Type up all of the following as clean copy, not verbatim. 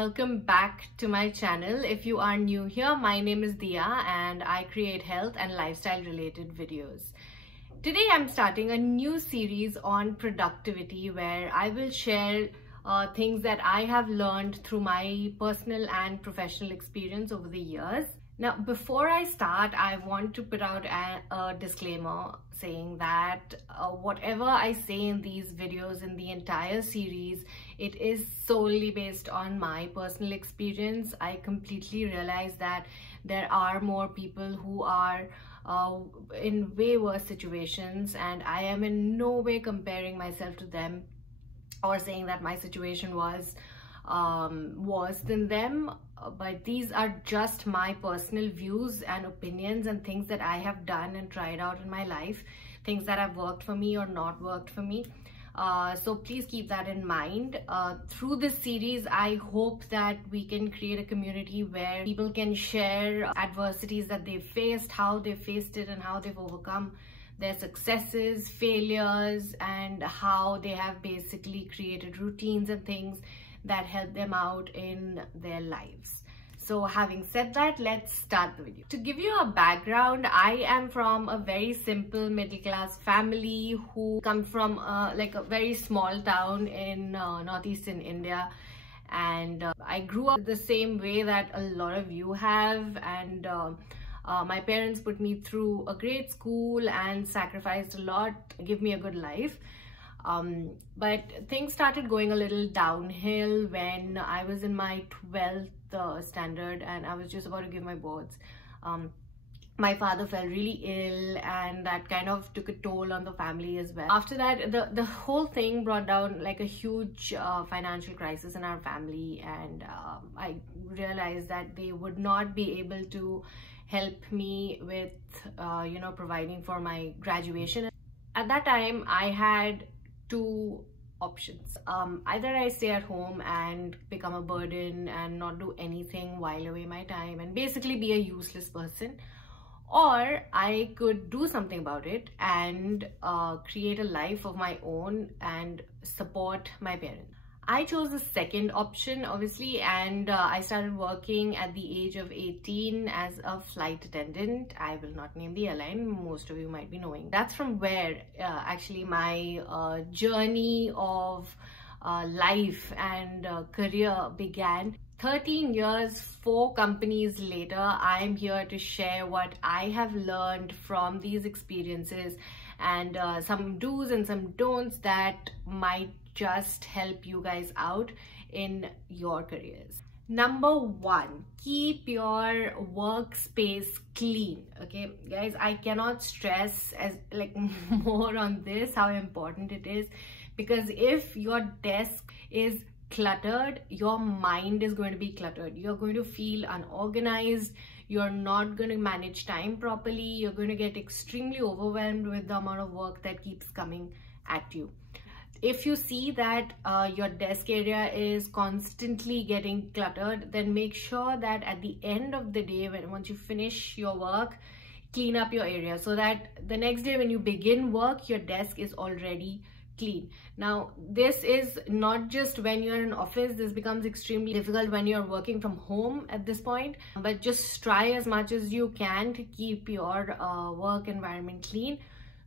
welcome back to my channel. If you are new here, my name is Dia and I create health and lifestyle related videos. Today I'm starting a new series on productivity where I will share things that I have learned through my personal and professional experience over the years. Now, before I start, I want to put out a disclaimer saying that whatever I say in these videos, in the entire series, it is solely based on my personal experience. I completely realize that there are more people who are in way worse situations, and I am in no way comparing myself to them or saying that my situation was worse than them. But these are just my personal views and opinions and things that I have done and tried out in my life, things that have worked for me or not worked for me. So please keep that in mind. Through this series, I hope that we can create a community where people can share adversities that they've faced, how they faced it, and how they've overcome their successes, failures, and how they have basically created routines and things that help them out in their lives. So having said that, let's start the video. To give you a background, I am from a very simple middle class family who come from like a very small town in northeastern India, and I grew up the same way that a lot of you have, and my parents put me through a great school and sacrificed a lot to give me a good life. But things started going a little downhill when I was in my 12th standard and I was just about to give my boards. My father fell really ill, and that kind of took a toll on the family as well. After that, the whole thing brought down like a huge financial crisis in our family, and I realized that they would not be able to help me with providing for my graduation. At that time, I had two options. Either I stay at home and become a burden and not do anything, while away my time, and basically be a useless person, or I could do something about it and create a life of my own and support my parents. I chose the second option, obviously, and I started working at the age of 18 as a flight attendant. I will not name the airline, most of you might be knowing. That's from where actually my journey of life and career began. 13 years, 4 companies later, I'm here to share what I have learned from these experiences and some do's and some don'ts that might just help you guys out in your careers. Number 1, keep your workspace clean. Okay guys, I cannot stress as like more on this, how important it is, because if your desk is cluttered, your mind is going to be cluttered. You're going to feel unorganized, you're not going to manage time properly, you're going to get extremely overwhelmed with the amount of work that keeps coming at you. If you see that your desk area is constantly getting cluttered, then make sure that at the end of the day, once you finish your work, clean up your area so that the next day when you begin work, your desk is already clean. Now, this is not just when you're in office. This becomes extremely difficult when you're working from home at this point, but just try as much as you can to keep your work environment clean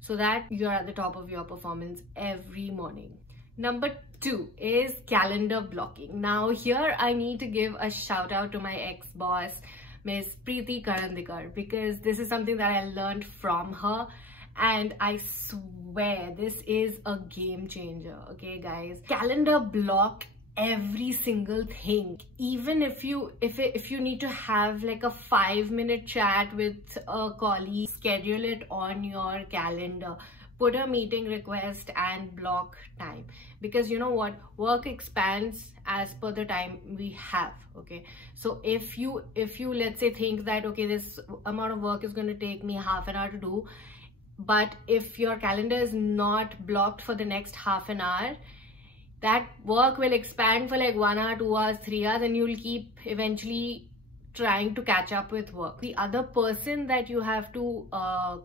so that you're at the top of your performance every morning. Number 2 is calendar blocking. Now here I need to give a shout out to my ex-boss, Miss Preeti Karandikar, because this is something that I learned from her, and I swear this is a game changer. Okay guys, calendar block every single thing. Even if you need to have like a 5-minute chat with a colleague, schedule it on your calendar, put a meeting request and block time, because you know what, work expands as per the time we have. Okay, so if you let's say think that okay, this amount of work is going to take me half an hour to do, but if your calendar is not blocked for the next half an hour, that work will expand for like 1 hour, 2 hours, 3 hours, and you'll keep eventually trying to catch up with work. The other person that you have to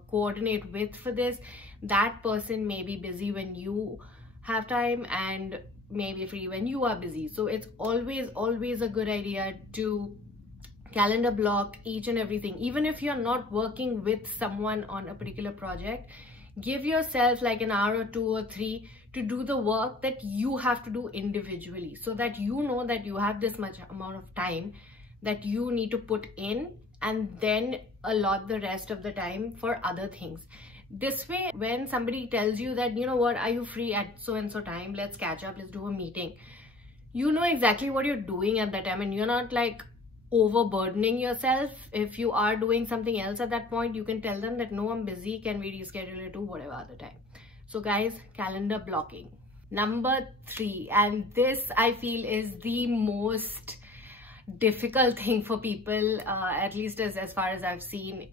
coordinate with for this, that person may be busy when you have time, and maybe free when you are busy. So it's always a good idea to calendar block each and everything. Even if you're not working with someone on a particular project, give yourself like an hour or 2 or 3 to do the work that you have to do individually, so that you know that you have this much amount of time that you need to put in, and then allot the rest of the time for other things. This way, when somebody tells you that, you know what, are you free at so and so time, let's catch up, let's do a meeting, you know exactly what you're doing at that time, and you're not like overburdening yourself. If you are doing something else at that point, you can tell them that no, I'm busy, can we reschedule it to whatever other time. So guys, calendar blocking. Number 3, and this I feel is the most difficult thing for people, at least as far as I've seen,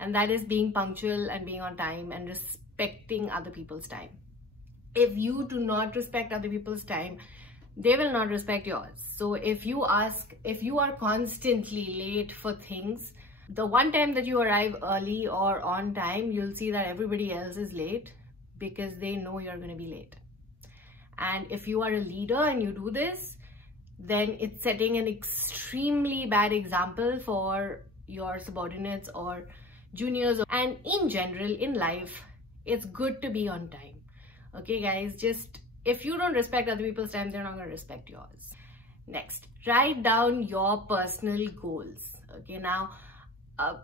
and that is being punctual and being on time and respecting other people's time. If you do not respect other people's time, they will not respect yours. So if you are constantly late for things, the one time that you arrive early or on time, you'll see that everybody else is late because they know you're going to be late. And if you are a leader and you do this, then it's setting an extremely bad example for your subordinates or juniors. And in general, in life, it's good to be on time. Okay, guys, just if you don't respect other people's time, they're not going to respect yours. Next, write down your personal goals. Okay, now,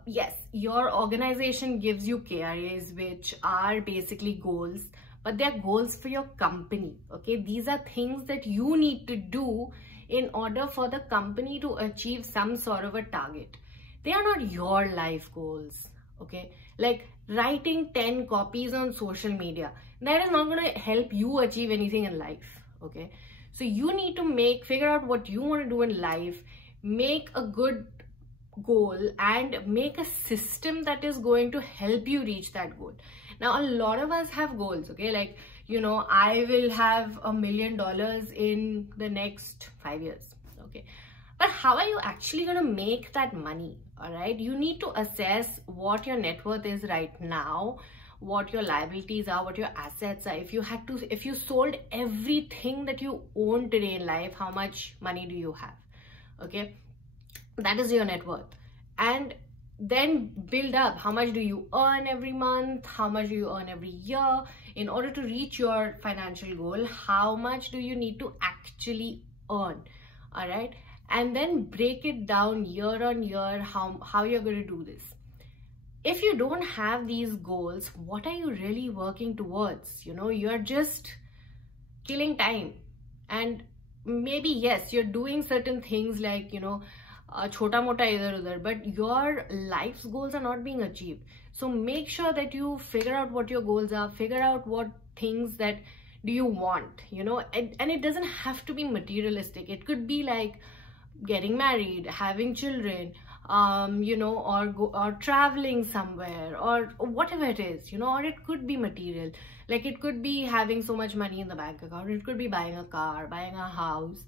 yes, your organization gives you KRAs, which are basically goals, but they're goals for your company. Okay, these are things that you need to do in order for the company to achieve some sort of a target. They are not your life goals. Okay, like writing 10 copies on social media, that is not going to help you achieve anything in life. Okay, so you need to figure out what you want to do in life, make a good goal and make a system that is going to help you reach that goal. Now, a lot of us have goals, okay, like, you know, I will have $1 million in the next 5 years. Okay, but how are you actually going to make that money? All right, you need to assess what your net worth is right now, what your liabilities are, what your assets are. If you sold everything that you own today in life, how much money do you have? Okay, that is your net worth. And then build up, how much do you earn every month, how much do you earn every year. In order to reach your financial goal, how much do you need to actually earn? All right, and then break it down year on year, how you're going to do this. If you don't have these goals, what are you really working towards? You know, you're just killing time. And maybe, yes, you're doing certain things like, you know, chota mota idhar udhar, but your life's goals are not being achieved. So make sure that you figure out what your goals are, figure out what things that do you want, you know, and it doesn't have to be materialistic. It could be like getting married, having children, you know, or traveling somewhere, or whatever it is, you know, or it could be material. Like it could be having so much money in the bank account, it could be buying a car, buying a house,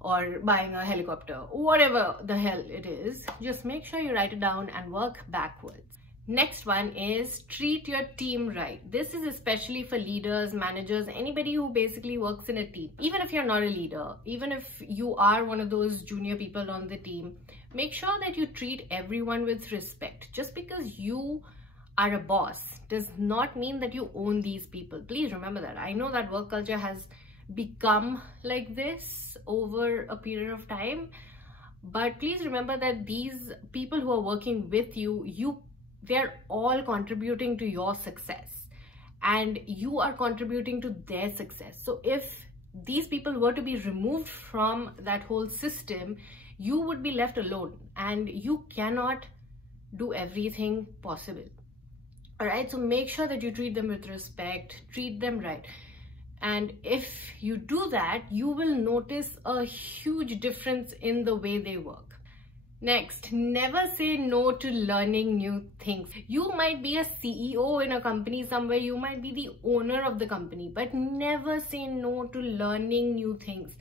or buying a helicopter, whatever the hell it is. Just make sure you write it down and work backwards. Next one is treat your team right. This is especially for leaders, managers, anybody who basically works in a team. Even if you're not a leader, even if you are one of those junior people on the team, make sure that you treat everyone with respect. Just because you are a boss does not mean that you own these people. Please remember that. I know that work culture has become like this over a period of time, but please remember that these people who are working with you, they're all contributing to your success and you are contributing to their success. So if these people were to be removed from that whole system, you would be left alone and you cannot do everything possible. All right, so make sure that you treat them with respect, treat them right. And if you do that, you will notice a huge difference in the way they work. Next, never say no to learning new things. You might be a CEO in a company somewhere, you might be the owner of the company, but never say no to learning new things.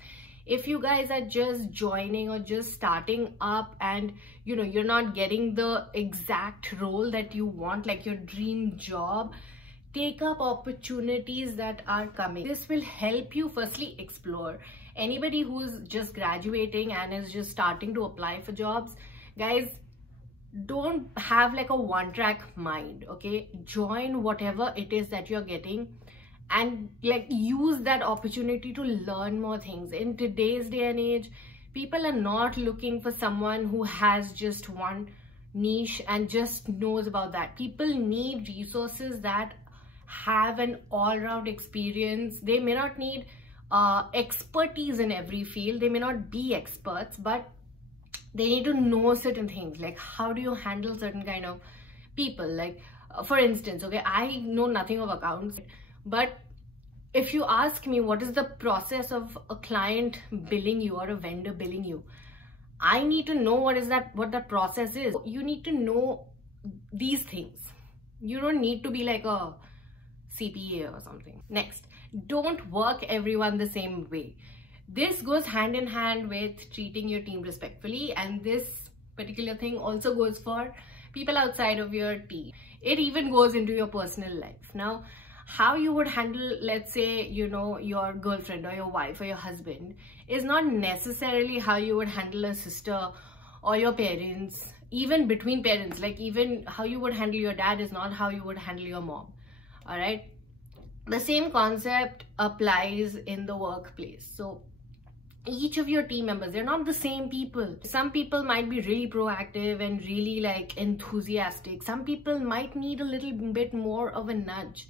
If you guys are just joining or just starting up and you know you're not getting the exact role that you want, like your dream job, take up opportunities that are coming. This will help you firstly explore. Anybody who's just graduating and is just starting to apply for jobs, guys, don't have like a one-track mind, okay? Join whatever it is that you're getting and like use that opportunity to learn more things. In today's day and age, people are not looking for someone who has just one niche and just knows about that. People need resources that have an all-round experience. They may not need expertise in every field, they may not be experts, but they need to know certain things, like how do you handle certain kind of people. Like for instance, okay, I know nothing of accounts, but if you ask me what is the process of a client billing you or a vendor billing you, I need to know what that process is. You need to know these things. You don't need to be like a CPA or something. Next, don't work everyone the same way. This goes hand in hand with treating your team respectfully, and this particular thing also goes for people outside of your team. It even goes into your personal life. Now, how you would handle, let's say, you know, your girlfriend or your wife or your husband is not necessarily how you would handle a sister or your parents. Even between parents, like even how you would handle your dad is not how you would handle your mom. All right, the same concept applies in the workplace. So each of your team members, they're not the same people. Some people might be really proactive and really like enthusiastic. Some people might need a little bit more of a nudge.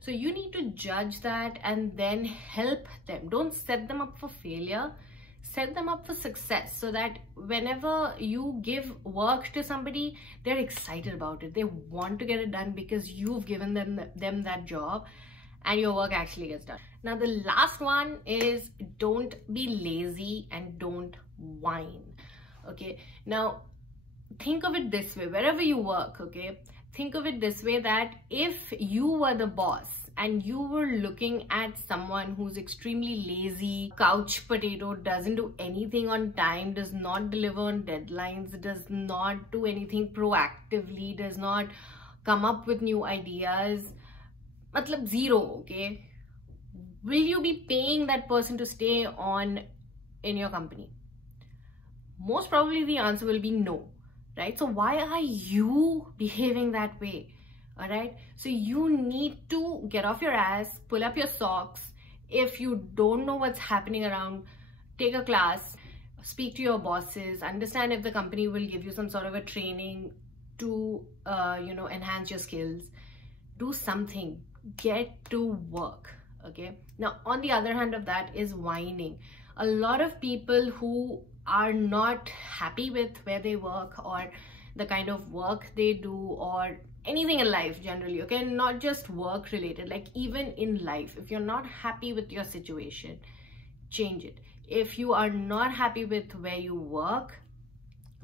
So you need to judge that and then help them. Don't set them up for failure, set them up for success, so that whenever you give work to somebody, they're excited about it. They want to get it done because you've given them that job and your work actually gets done. Now the last one is don't be lazy and don't whine. Okay, now think of it this way, wherever you work, okay, think of it this way, that if you were the boss and you were looking at someone who's extremely lazy, couch potato, doesn't do anything on time, does not deliver on deadlines, does not do anything proactively, does not come up with new ideas, matlab zero, okay, will you be paying that person to stay on in your company? Most probably the answer will be no, right? So why are you behaving that way? All right, so you need to get off your ass, pull up your socks. If you don't know what's happening around, take a class, speak to your bosses, understand if the company will give you some sort of a training to you know, enhance your skills. Do something, get to work. Okay, now on the other hand of that is whining. A lot of people who are not happy with where they work or the kind of work they do or anything in life generally, okay, not just work related, like even in life, if you're not happy with your situation, change it. If you are not happy with where you work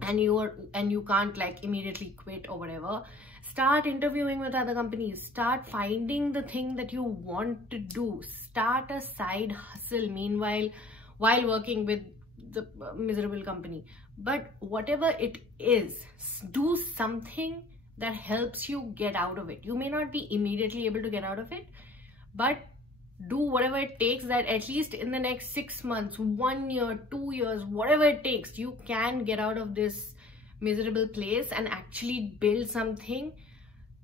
and you can't like immediately quit or whatever, start interviewing with other companies, start finding the thing that you want to do, start a side hustle meanwhile while working with the miserable company. But whatever it is, do something that helps you get out of it. You may not be immediately able to get out of it, but do whatever it takes, that at least in the next 6 months, 1 year, 2 years, whatever it takes, you can get out of this miserable place and actually build something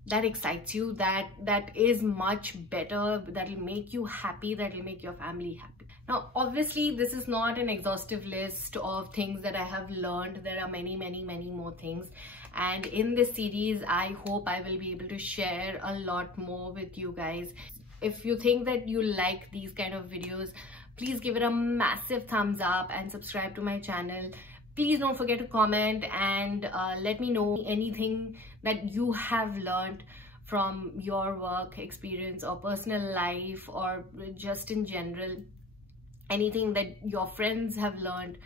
that excites you, that is much better, that will make you happy, that will make your family happy. Now obviously this is not an exhaustive list of things that I have learned. There are many more things, and in this series I hope I will be able to share a lot more with you guys. If you think that you like these kind of videos, please give it a massive thumbs up and subscribe to my channel. Please don't forget to comment and let me know anything that you have learned from your work experience or personal life, or just in general, anything that your friends have learned,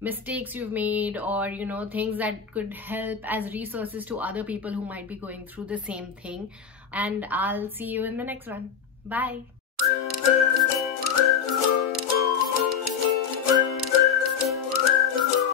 mistakes you've made, or you know, things that could help as resources to other people who might be going through the same thing. And I'll see you in the next one. Bye.